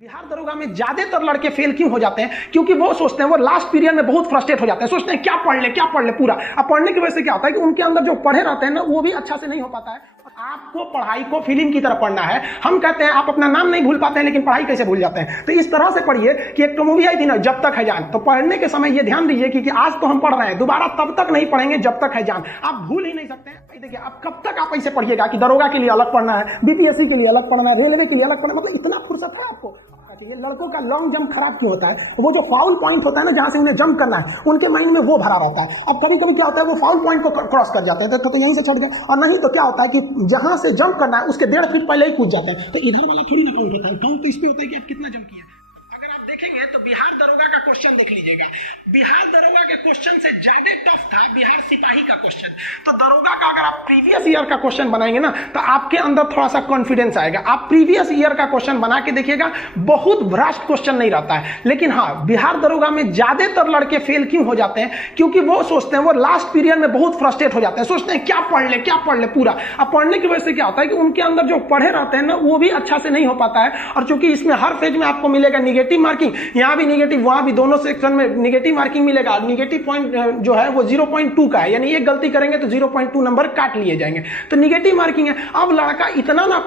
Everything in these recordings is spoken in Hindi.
बिहार दरोगा में ज्यादातर लड़के फेल क्यों हो जाते हैं? क्योंकि वो सोचते हैं, वो लास्ट पीरियड में बहुत फ्रस्ट्रेट हो जाते हैं, सोचते हैं क्या पढ़ ले पूरा। अब पढ़ने की वजह से क्या होता है कि उनके अंदर जो पढ़े रहते हैं ना, वो भी अच्छा से नहीं हो पाता है। आपको पढ़ाई को फिल्म की तरह पढ़ना है। हम कहते हैं आप अपना नाम नहीं भूल पाते हैं, लेकिन पढ़ाई कैसे भूल जाते हैं? तो इस तरह से पढ़िए कि एक तो मूवी आई थी ना, जब तक है जान। तो पढ़ने के समय ये ध्यान दीजिए कि आज तो हम पढ़ रहे हैं, दोबारा तब तक नहीं पढ़ेंगे जब तक है जान। आप भूल ही नहीं सकते हैं। देखिए, आप कब तक आप ऐसे पढ़िएगा कि दरोगा के लिए अलग पढ़ना है, बीपीएससी के लिए अलग पढ़ना है, रेलवे के लिए अलग पढ़ना है? मतलब इतना फुर्सत है आपको? ये लड़कों का लॉन्ग जंप खराब क्यों होता है? वो जो फाउल पॉइंट होता है ना, जहां से उन्हें जंप करना है, उनके माइंड में वो भरा रहता है। अब कभी कभी क्या होता है, वो फाउल पॉइंट को क्रॉस कर जाते हैं तो यहीं से छट गए, और नहीं तो क्या होता है कि जहां से जंप करना है उसके 1.5 फीट पहले ही कूद जाते हैं। तो इधर वाला थोड़ी ना काउंट होता है, काउंट तो इस पे होता है कि आप कितना जंप किया। अगर आप देखेंगे तो बिहार दरोगा का क्वेश्चन देख लीजिएगा। बिहार दरोगा के क्वेश्चन से ज्यादा टफ था बिहार सिपाही का क्वेश्चन। तो दरोगा का अगर आप प्रीवियस ईयर का क्वेश्चन बनाएंगे ना, तो आपके अंदर थोड़ा सा कॉन्फिडेंस आएगा। आप प्रीवियस ईयर का क्वेश्चन बना के देखिएगा, बहुत भ्रष्ट क्वेश्चन नहीं रहता है। लेकिन हाँ, बिहार दरोगा में ज्यादातर लड़के फेल क्यों हो जाते हैं? क्योंकि वो सोचते हैं, वो लास्ट पीरियड में बहुत फ्रस्ट्रेट हो जाते हैं, सोचते हैं क्या पढ़ ले पूरा। अब पढ़ने की वजह से क्या होता है कि उनके अंदर जो पढ़े रहते हैं ना, वो भी अच्छा से नहीं हो पाता है। और चूंकि इसमें हर पेज में आपको मिलेगा निगेटिव मार्किंग, यहाँ भी निगेटिव, वहां भी, दोनों सेक्शन में निगेटिव मार्किंग मिलेगा। निगेटिव पॉइंट जो है वो 0.2 का है, यानी एक गलती करेंगे तो 0.2 नंबर काट लिए जाएंगे। तो निगेटिव मार्किंग है। अब लड़का इतना ना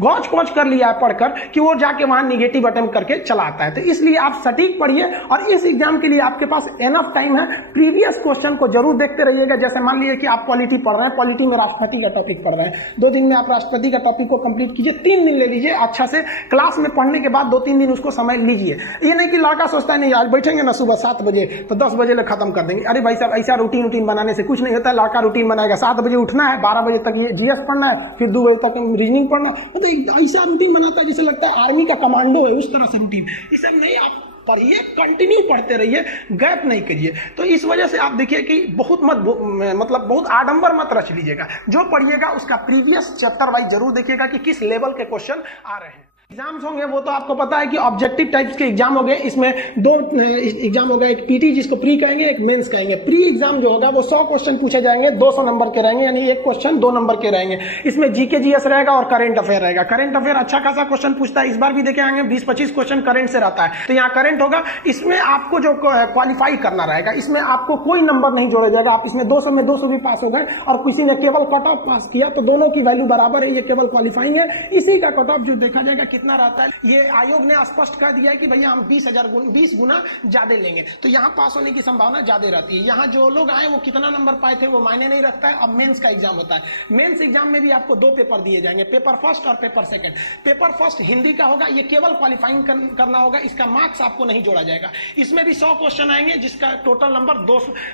गौच पौच कर लिया है पढ़कर कि वो जाके वहां निगेटिव अटेम्प्ट करके चला आता है। तो इसलिए आप सटीक पढ़िए, और इस एग्जाम के लिए आपके पास एनफ टाइम है। प्रीवियस क्वेश्चन को जरूर देखते रहिएगा। जैसे मान लीजिए कि आप पॉलिटी पढ़ रहे हैं, पॉलिटी में राष्ट्रपति का टॉपिक पढ़ रहे हैं, 2 दिन में आप राष्ट्रपति का टॉपिक को कंप्लीट कीजिए। 3 दिन ले लीजिए अच्छा से, क्लास में पढ़ने के बाद 2-3 दिन उसको समय लीजिए। ये नहीं कि लड़का सोचता है नहीं आज बैठेंगे ना सुबह 7 बजे तो 10 बजे तक खत्म कर देंगे। अरे भाई साहब, ऐसा रूटीन बनाने से कुछ नहीं होता है। लड़का रूटीन बनाएगा, 7 बजे उठना है, 12 बजे तक ये जीएस पढ़ना है, फिर 2 बजे तक रीजनिंग पढ़ना है। मतलब ऐसा रूटीन बनाता है जिसे लगता है आर्मी का कमांडो है, उस तरह से रूटीन। ये सब नहीं, आप पढ़िए, कंटिन्यू पढ़ते रहिए, गैप नहीं करिए। तो इस वजह से आप देखिए कि बहुत आडंबर मत रच लीजिएगा। जो पढ़िएगा उसका प्रीवियस चैप्टर वाइज जरूर देखिएगा कि किस लेवल के क्वेश्चन आ रहे हैं। एग्जाम्स होंगे वो तो आपको पता है कि ऑब्जेक्टिव टाइप्स के एग्जाम हो गए। इसमें 2 एग्जाम हो गए, एक पीटी जिसको प्री कहेंगे, एक मेंस कहेंगे। प्री एग्जाम जो होगा वो 100 क्वेश्चन पूछे जाएंगे, 200 नंबर के रहेंगे, यानी एक क्वेश्चन 2 नंबर के रहेंगे। इसमें जीके जीएस रहेगा और करंट अफेयर रहेगा। करंट अफेयर अच्छा खासा क्वेश्चन पूछता है, इस बार भी देखे आएंगे 20-25 क्वेश्चन करंट से रहता है। तो यहाँ करंट होगा, इसमें आपको जो क्वालिफाई करना रहेगा, इसमें आपको कोई नंबर नहीं जोड़ा जाएगा। आप इसमें 200 में 200 भी पास हो गए और किसी ने केवल कट ऑफ पास किया तो दोनों की वैल्यू बराबर है, ये केवल क्वालिफाइंग है। इसी का कट ऑफ जो देखा जाएगा कितना रहता है, ये आयोग ने स्पष्ट कर दिया है कि भैया हम 20 गुना ज्यादा लेंगे, तो यहाँ पास होने की संभावना ज्यादा रहती है। यहाँ जो लोग आए वो कितना नंबर पाए थे वो मायने नहीं रखता है। अब मेंस का एग्जाम होता है। मेंस एग्जाम में भी आपको 2 पेपर दिए जाएंगे, पेपर फर्स्ट और paper second. Paper first Hindi का होगा, ये केवल क्वालिफाइंग करना होगा, इसका मार्क्स आपको नहीं जोड़ा जाएगा। इसमें भी 100 क्वेश्चन आएंगे, जिसका टोटल नंबर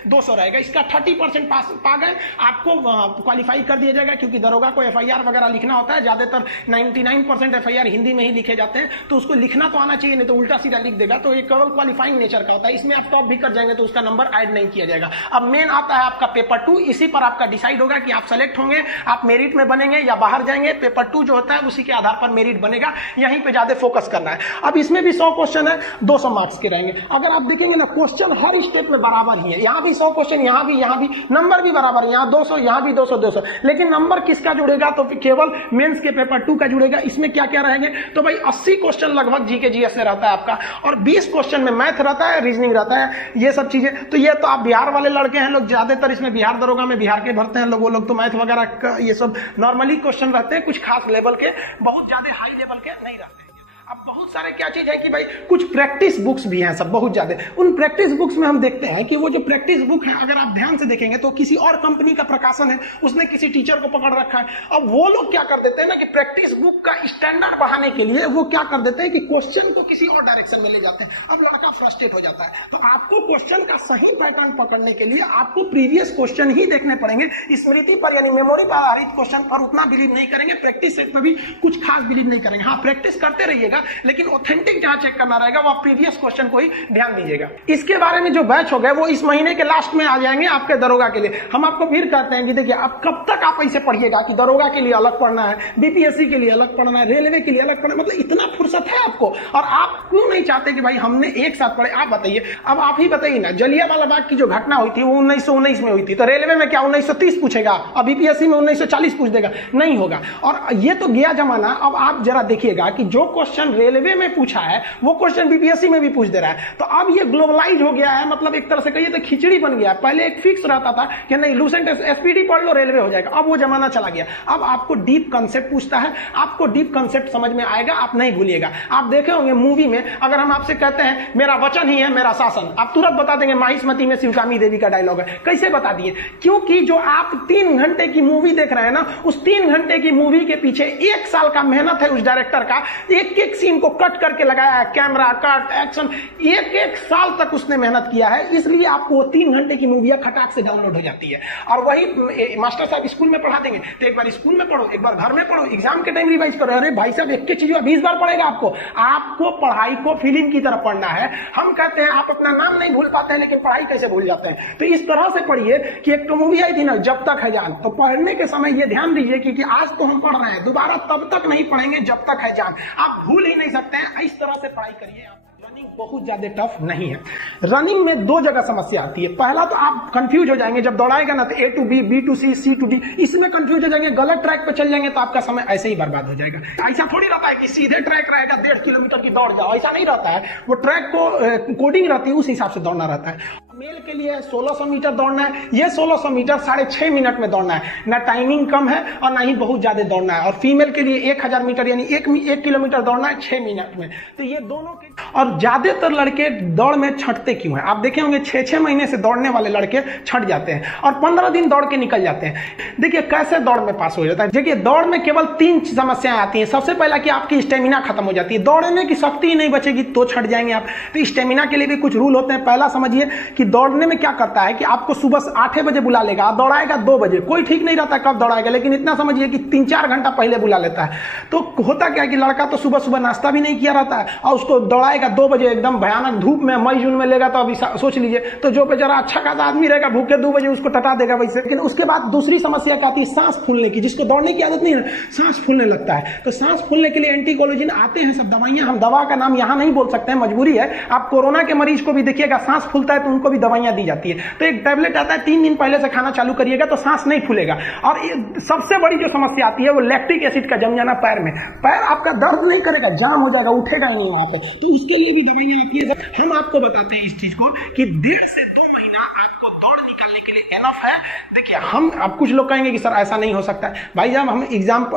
200 रहेगा। इसका 30% पास पा गए आपको क्वालिफाई कर दिया जाएगा, क्योंकि दरोगा को एफआईआर वगैरह लिखना होता है। ज्यादातर 99% एफआईआर हिंदी में ही लिखे जाते हैं, तो उसको लिखना तो आना चाहिए, नहीं तो उल्टा सीधा लिख देगा। तो ये केवल क्वालिफाइंग नेचर का होता है। इसमें आप टॉप भी कर जाएंगे तो उसका नंबर ऐड नहीं किया जाएगा। अब मेन आता है आपका पेपर 2। इसी पर आपका डिसाइड होगा कि आप सेलेक्ट होंगे, आप मेरिट में बनेंगे या बाहर जाएंगे। पेपर 2 जो होता है उसी के आधार पर मेरिट बनेगा, यहीं पे ज्यादा फोकस करना है। अब इसमें भी 100 क्वेश्चन है, 200 मार्क्स के रहेंगे। अगर आप देखेंगे ना, क्वेश्चन हर स्टेप में बराबर ही है। यहाँ भी 100 क्वेश्चन, यहाँ भी नंबर भी बराबर है। यहाँ 200, यहाँ भी 200। लेकिन नंबर किसका जुड़ेगा? तो केवल मेंस के पेपर 2 का जुड़ेगा। इसमें क्या क्या रहेंगे? तो भाई 80 क्वेश्चन लगभग जीके जीएस से रहता है आपका, और 20 क्वेश्चन में मैथ रहता है, रीजनिंग रहता है, ये सब चीजें। तो ये तो आप बिहार वाले लड़के हैं लोग, ज्यादातर इसमें बिहार दरोगा में बिहार के भरते हैं लोग, वो लोग तो मैथ वगैरह ये सब नॉर्मली क्वेश्चन रहते हैं, कुछ खास लेवल के, बहुत ज्यादा हाई लेवल के नहीं रहते। अब बहुत सारे क्या चीज है कि भाई कुछ प्रैक्टिस बुक्स भी हैं सब, बहुत ज्यादा। उन प्रैक्टिस बुक्स में हम देखते हैं कि वो जो प्रैक्टिस बुक है, अगर आप ध्यान से देखेंगे तो किसी और कंपनी का प्रकाशन है, उसने किसी टीचर को पकड़ रखा है। अब वो लोग क्या कर देते हैं ना कि प्रैक्टिस बुक का स्टैंडर्ड बढ़ाने के लिए वो क्या कर देते हैं कि क्वेश्चन को किसी और डायरेक्शन में ले जाते हैं। अब लड़का फ्रस्ट्रेट हो जाता है। तो आपको क्वेश्चन का सही पैटर्न पकड़ने के लिए आपको प्रीवियस क्वेश्चन ही देखने पड़ेंगे। स्मृति पर यानी मेमोरी पर आधारित क्वेश्चन पर उतना बिलीव नहीं करेंगे, प्रैक्टिस सेट पर भी कुछ खास बिलीव नहीं करेंगे। हाँ, प्रैक्टिस करते रहिएगा, लेकिन ऑथेंटिक जहां चेक करना रहेगा वो प्रीवियस क्वेश्चन को ही ध्यान दीजिएगा। इसके बारे में जो बैच हो गए वो इस महीने के लास्ट में आ जाएंगे आपके दरोगा के लिए। हम आपको फिर कहते हैं कि देखिए, अब कब तक आप ऐसे पढ़िएगा कि दरोगा के लिए अलग पढ़ना है, बीपीएससी के लिए अलग पढ़ना है, रेलवे के लिए अलग पढ़ना है। मतलब इतना फुर्सत है आपको, और आप क्यों नहीं चाहते कि भाई हमने एक साथ पढ़े? आप बताइए, अब आप ही बताइए ना, जलियांवाला बाग की जो घटना हुई थी वो 1919 में हुई थी, तो रेलवे में क्या 1930 पूछेगा? अब बीपीएससी में 1940 पूछ देगा? नहीं होगा। और ये तो गया जमाना। अब आप जरा देखिएगा कि जो क्वेश्चन क्वेश्चन रेलवे में पूछा है वो क्वेश्चन बीपीएससी में भी पूछ दे रहा है। तो अब ये ग्लोबलाइज हो गया है, मतलब एक तरह से कहिए तो खिचड़ी बन गया। पहले एक फिक्स रहता था कि नहीं लूसेंट एसपीडी पढ़ लो रेलवे हो जाएगा, अब वो जमाना चला गया। अब आपको डीप कंसेप्ट पूछता है, आपको डीप कंसेप्ट समझ में आएगा, आप नहीं भूलिएगा। आप देखे होंगे मूवी में अगर हम आपसे कहते हैं मेरा वचन ही है मेरा शासन, आप तुरंत बता देंगे माहिष्मती में शिवकामी देवी का डायलॉग है। कैसे बता दिए? क्योंकि जो आप 3 घंटे की मूवी देख रहे हैं ना, उस 3 घंटे की मूवी के पीछे 1 साल का मेहनत है उस डायरेक्टर का। एक एक सीन को कट करके लगाया है, कैमरा कट एक्शन, एक साल तक उसने मेहनत किया है। इसलिए आपको 3 घंटे की मूवियां खटाक से डाउनलोड हो जाती है। और वही मास्टर साहब स्कूल में पढ़ा देंगे तो एक बार स्कूल में पढ़ो, एक बार घर में पढ़ो, एग्जाम के टाइम रिवाइज करो। अरे भाई साहब एक चीज 20 बार पढ़ेगा आपको पढ़ाई को फिल्म की तरफ पढ़ना है। हम कहते हैं आप अपना नाम नहीं भूल पाते हैं लेकिन पढ़ाई कैसे भूल जाते हैं। तो इस तरह से पढ़िए कि एक तो मूवी आई थी ना जब तक है जान, तो पढ़ने के समय ये ध्यान दीजिए कि आज तो हम पढ़ रहे हैं, दोबारा तब तक नहीं पढ़ेंगे जब तक है जान। आप भूल ही नहीं सकते हैं। इस तरह से पढ़ाई करिए। रनिंग बहुत ज्यादा टफ नहीं है। रनिंग में 2 जगह समस्या आती है। पहला तो आप कंफ्यूज हो जाएंगे जब दौड़ाएगा ना, तो A to B, B to C, C to D, इसमें कंफ्यूज हो जाएंगे, गलत ट्रैक पे चल जाएंगे तो आपका समय ऐसे ही बर्बाद हो जाएगा। ऐसा थोड़ी रहता है कि सीधे ट्रैक रहेगा 1.5 किलोमीटर की दौड़ जाओ, ऐसा नहीं रहता है। वो ट्रैक को कोडिंग रहती है, उस हिसाब से दौड़ना रहता है। मेल के लिए 1600 मीटर दौड़ना है, ये 1600 मीटर 6.5 मिनट में दौड़ना है। ना टाइमिंग कम है और ना ही बहुत ज्यादा दौड़ना है। और फीमेल के लिए 1000 मीटर यानी 1 किलोमीटर दौड़ना है 6 मिनट में। तो ये दोनों के और ज्यादातर लड़के दौड़ में छटते क्यों हैं? आप देखे होंगे 6-6 महीने से दौड़ने वाले लड़के छट जाते हैं और 15 दिन दौड़ के निकल जाते हैं। देखिए कैसे दौड़ में पास हो जाता है। देखिए दौड़ में केवल 3 समस्याएं आती हैं। सबसे पहला कि आपकी स्टेमिना खत्म हो जाती है, दौड़ने की शक्ति ही नहीं बचेगी तो छट जाएंगे आप। तो स्टेमिना के लिए भी कुछ रूल होते हैं। पहला समझिए कि दौड़ने में क्या करता है कि आपको सुबह 8 बजे बुला लेगा, दौड़ाएगा 2 बजे। कोई ठीक नहीं रहता कब दौड़ाएगा, लेकिन इतना समझिए कि 3-4 घंटा पहले बुला लेता है। तो होता क्या है कि लड़का तो सुबह सुबह नाश्ता भी नहीं किया रहता है और उसको दौड़ाएगा 2 बजे एकदम भयानक धूप में, मई जून में लेगा तो अभी सोच लीजिए। तो जो बेचारा अच्छा खासा आदमी रहेगा भूखे 2 बजे उसको टटा देगा वैसे। लेकिन उसके बाद दूसरी समस्या क्या आती है? सांस फूलने की। जिसको दौड़ने की आदत नहीं है सांस फूलने लगता है। तो सांस फूलने के लिए एंटीकोलिन आते हैं सब दवाइयां। हम दवा का नाम यहां नहीं बोल सकते हैं, मजबूरी है। आप कोरोना के मरीज को भी देखिएगा सांस फूलता है तो उनको भी दवाइयां दी जाती है। तो एक टैबलेट आता है, 3 दिन पहले से खाना चालू करिएगा तो सांस नहीं फूलेगा। और सबसे बड़ी जो समस्या आती है वो लैक्टिक एसिड का जम जाना पैर में। पैर आपका दर्द नहीं करेगा, जाम हो जाएगा, उठेगा ही नहीं वहां पे। तो उसके लिए भी दवाइयां आती है। हम आपको बताते हैं इस चीज को कि 1.5 से 2 महीना आपको दौड़ निकालने के लिए एनफ है। देखिए अब कुछ लोग कहेंगे कि सर ऐसा नहीं हो सकता है। भाई जब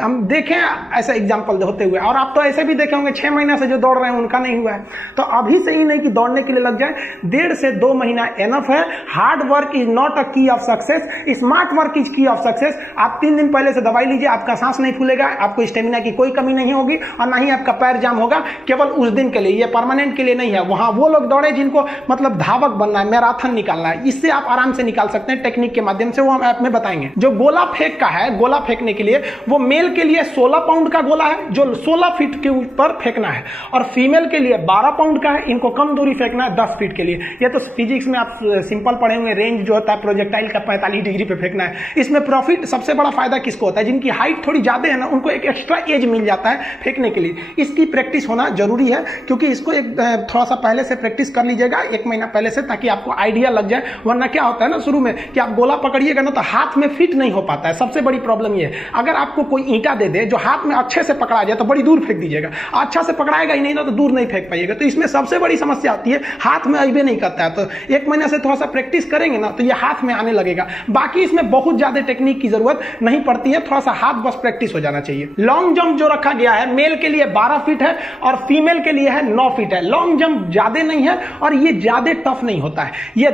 हम देखें ऐसा एग्जाम्पल होते हुए, और आप तो ऐसे भी देखे होंगे 6 महीना से जो दौड़ रहे हैं उनका नहीं हुआ है। तो अभी से ही नहीं कि दौड़ने के लिए लग जाए, 1.5 से 2 महीना एनफ है। Hard work is not a की of success, smart work is की ऑफ सक्सेस। आप 3 दिन पहले से दवाई लीजिए, आपका सांस नहीं फूलेगा, आपको स्टेमिना की कोई कमी नहीं होगी और ना ही आपका पैर जाम होगा। केवल उस दिन के लिए, ये परमानेंट के लिए नहीं है। वहां वो लोग दौड़े जिनको मतलब धावक बनना है, मैराथन निकालना है, इससे आप आराम से निकाल सकते हैं टेक्निक के माध्यम से। वो हम ऐप में बताएंगे। जो गोला फेंक का है, गोला फेंकने के लिए वो मेल के लिए 16 पाउंड का गोला है जो 16 फीट के ऊपर फेंकना है, और फीमेल के लिए 12 पाउंड का है, इनको कम दूरी फेंकना है 10 फीट के लिए। ये तो फिजिक्स में आप सिंपल पढ़े होंगे, रेंज जो होता है प्रोजेक्टाइल का 45 डिग्री पे फेंकना है। इसमें प्रॉफिट सबसे बड़ा फायदा किसको होता है? जिनकी हाइट थोड़ी ज्यादा है ना, उनको एक एक्स्ट्रा एज मिल जाता है फेंकने के लिए। इसकी प्रैक्टिस होना जरूरी है, क्योंकि इसको एक थोड़ा सा पहले से प्रैक्टिस कर लीजिएगा 1 महीना पहले से, ताकि आपको आइडिया लग जाए। वरना क्या होता है ना शुरू में कि आप गोला पकड़िएगा ना तो हाथ में फिट नहीं हो पाता है। सबसे बड़ी प्रॉब्लम ये है। अगर आपको कोई ईंटा दे दे जो हाथ में अच्छे से पकड़ा जाए तो बड़ी दूर फेंक दीजिएगा, अच्छा से पकड़ाएगा ही नहीं ना तो दूर नहीं फेंक पाइएगा। तो इसमें सबसे बड़ी समस्या आती है हाथ में अइबे नहीं करता है। तो 1 महीने से थोड़ा सा प्रैक्टिस करेंगे ना तो ये हाथ में आने लगेगा। बाकी इसमें बहुत ज्यादा टेक्निक की जरूरत नहीं पड़ती है, थोड़ा सा हाथ बस प्रैक्टिस हो जाना चाहिए। लॉन्ग जंप जो रखा गया है मेल के लिए 12 फीट है और फीमेल के लिए है 9 फीट है। लॉन्ग जंप ज्यादा नहीं है और ये ज्यादा टफ नहीं होता है। ये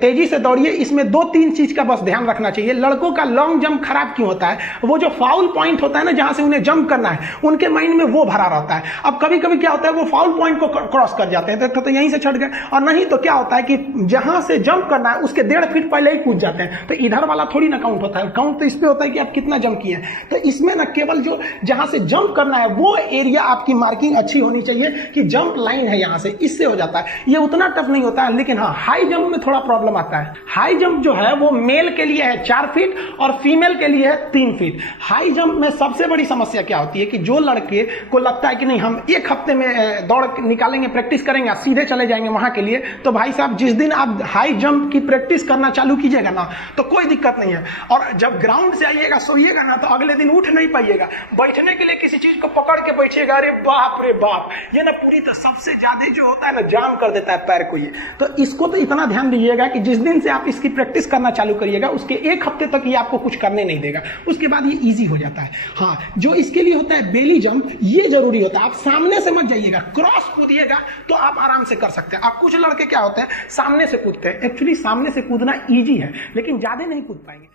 तेजी से दौड़िए। इसमें 2-3 चीज का बस ध्यान रखना चाहिए। लड़कों का लॉन्ग जंप खराब क्यों होता है? वो जो फाउल पॉइंट होता है ना, जहां से उन्हें जंप करना है, उनके माइंड में वो भरा रहता है। अब कभी कभी क्या होता है वो फाउल पॉइंट को क्रॉस कर जाते हैं तो यहीं से छट गए, और नहीं तो क्या होता है कि जहां से जंप करना है उसके 1.5 फीट पहले ही कूद जाते हैं। तो इधर वाला थोड़ी ना काउंट होता है, काउंट तो इस पे होता है कि आप कितना जंप किए। तो इसमें ना केवल जो जहां से जंप करना है वो एरिया आपकी मार्किंग अच्छी होनी चाहिए कि जंप लाइन है यहां से, इससे हो जाता है। ये उतना टफ नहीं होता है, लेकिन हाँ हाई जंप में थोड़ा प्रॉब्लम आता है। हाई जंप जो है वो मेल के लिए है 4 फीट और फीमेल के लिए है 3 फीट। हाई जंप में सबसे बड़ी समस्या क्या होती है कि जो लड़के को लगता है कि नहीं हम 1 हफ्ते में दौड़ निकालेंगे, प्रैक्टिस करेंगे, सीधे चले जाएंगे वहां के लिए, तो भाई साहब जिस दिन आप हाई जंप की प्रैक्टिस करना चालू कीजिएगा ना तो कोई दिक्कत नहीं है, और जब ग्राउंड से आइएगा सोइएगा ना तो अगले दिन उठ नहीं पाइएगा, बैठने के लिए किसी चीज को पकड़ के बैठिएगा, अरे बाप रे बाप, ये ना पूरी तो सबसे ज्यादा जो होता है ना जाम कर देता है पैर को ये। तो इसको तो इतना ध्यान दीजिएगा कि जिस दिन से आप इसकी प्रैक्टिस करना चालू करिएगा उसके 1 हफ्ते तक ये आपको कुछ करने नहीं देगा, उसके बाद ये इजी हो जाता है। हाँ, जो इसके लिए होता है बेली जंप, ये जरूरी होता है, आप सामने से मत जाइएगा, क्रॉस कूदिएगा तो आप आराम से कर सकते हैं। आप कुछ लड़के क्या होते हैं सामने से कूदते हैं, एक्चुअली सामने से कूदना ईजी है लेकिन ज्यादा नहीं कूद पाएंगे।